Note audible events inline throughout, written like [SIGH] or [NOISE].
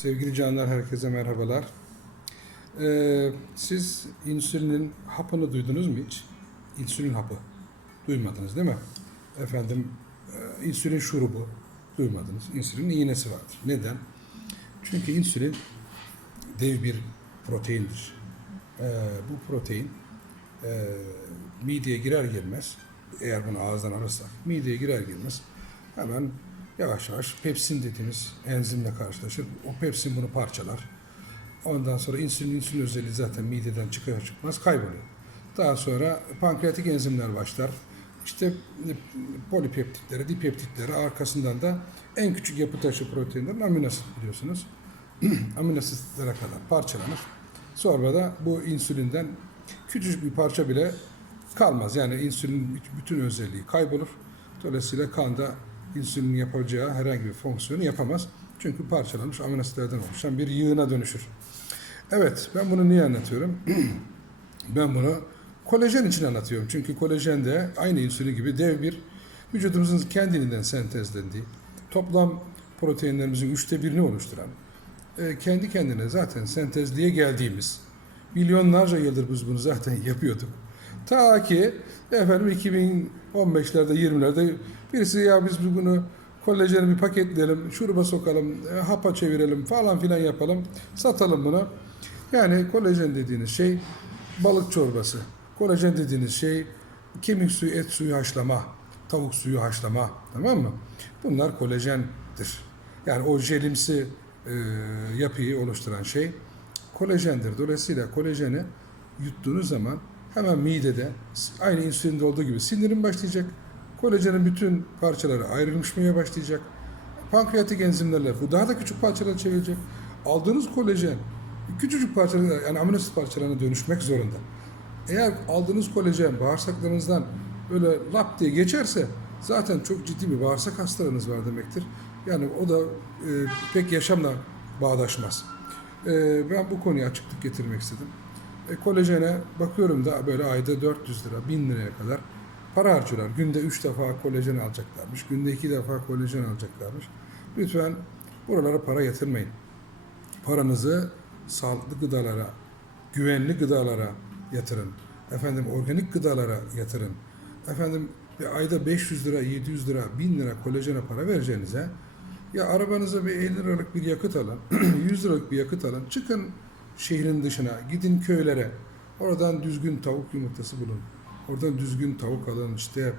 Sevgili canlar herkese merhabalar. Ee, siz insülinin hapını duydunuz mu hiç? İnsülin hapı. Duymadınız değil mi? Efendim e, insülin şurubu duymadınız. İnsülin iğnesi vardır. Neden? Çünkü insülin dev bir proteindir. Ee, bu protein e, mideye girer girmez eğer bunu ağızdan alırsak mideye girer girmez hemen yavaş yavaş pepsin dediğimiz enzimle karşılaşır. O pepsin bunu parçalar. Ondan sonra insülin, insülin özelliği zaten mideden çıkıyor çıkmaz kayboluyor. Daha sonra pankreatik enzimler başlar. İşte e, polipeptitleri, dipeptitleri arkasından da en küçük yapı taşı proteinlerin amino asit biliyorsunuz. [CLEARS THROAT] amino asitlere kadar parçalanır. Sonra da bu insülinden küçücük bir parça bile kalmaz. Yani insülinin bütün özelliği kaybolur. Dolayısıyla kanda insülinin yapacağı herhangi bir fonksiyonu yapamaz. Çünkü parçalanmış amino asitlerden oluşan bir yığına dönüşür. Evet, ben bunu niye anlatıyorum? [CLEARS THROAT] ben bunu kolajen için anlatıyorum. Çünkü kolajen de aynı insülin gibi dev bir vücudumuzun kendiliğinden sentezlendiği, toplam proteinlerimizin üçte birini oluşturan, e, kendi kendine zaten sentezliğe geldiğimiz, milyonlarca yıldır biz bunu zaten [LAUGHS] yapıyorduk. Ta ki efendim 2015'lerde 20'lerde birisi ya biz bunu kolajeni bir paketleyelim, şuruba sokalım, e, hapa çevirelim falan filan yapalım, satalım bunu. Yani kolajen dediğiniz şey balık çorbası. Kolajen dediğiniz şey kemik suyu, et suyu haşlama, tavuk suyu haşlama. Tamam mı? Bunlar kolajendir. Yani o jelimsi e, yapıyı oluşturan şey kolajendir. Dolayısıyla kolajeni yuttuğunuz zaman hemen midede aynı insülinde olduğu gibi sindirim başlayacak. Kolajenin bütün parçaları ayrılmışmaya başlayacak. Pankreatik enzimlerle bu daha da küçük parçalara çevirecek. Aldığınız kolajen küçücük parçalara yani amino parçalarına dönüşmek zorunda. Eğer aldığınız kolajen bağırsaklarınızdan böyle lap diye geçerse zaten çok ciddi bir bağırsak hastalığınız var demektir. Yani o da e, pek yaşamla bağdaşmaz. E, ben bu konuya açıklık getirmek istedim. E, kolajene bakıyorum da böyle ayda 400 lira, 1000 liraya kadar para harcıyorlar. Günde 3 defa kolajen alacaklarmış, günde 2 defa kolajen alacaklarmış. Lütfen buralara para yatırmayın. Paranızı sağlıklı gıdalara, güvenli gıdalara yatırın. Efendim organik gıdalara yatırın. Efendim bir ayda 500 lira, 700 lira, 1000 lira kolajene para vereceğinize ya arabanıza bir 50 liralık bir yakıt alın, [CLEARS THROAT] 100 liralık bir yakıt alın, çıkın şehrin dışına, gidin köylere, oradan düzgün tavuk yumurtası bulun, oradan düzgün tavuk alın, işte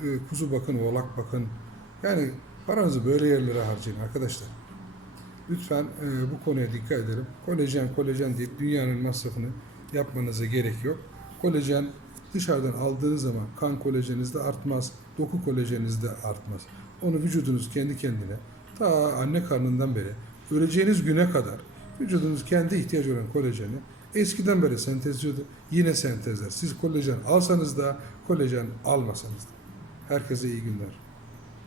e, kuzu bakın, oğlak bakın. Yani paranızı böyle yerlere harcayın arkadaşlar. Lütfen e, bu konuya dikkat edelim. Kolajen, kolajen deyip dünyanın masrafını yapmanıza gerek yok. Kolajen dışarıdan aldığınız zaman kan kolajeniniz de artmaz, doku kolajeniniz de artmaz. Onu vücudunuz kendi kendine ta anne karnından beri öleceğiniz güne kadar vücudunuz kendi ihtiyacı olan kolajeni eskiden beri sentezliyordu. Yine sentezler. Siz kolajen alsanız da kolajen almasanız da. Herkese iyi günler.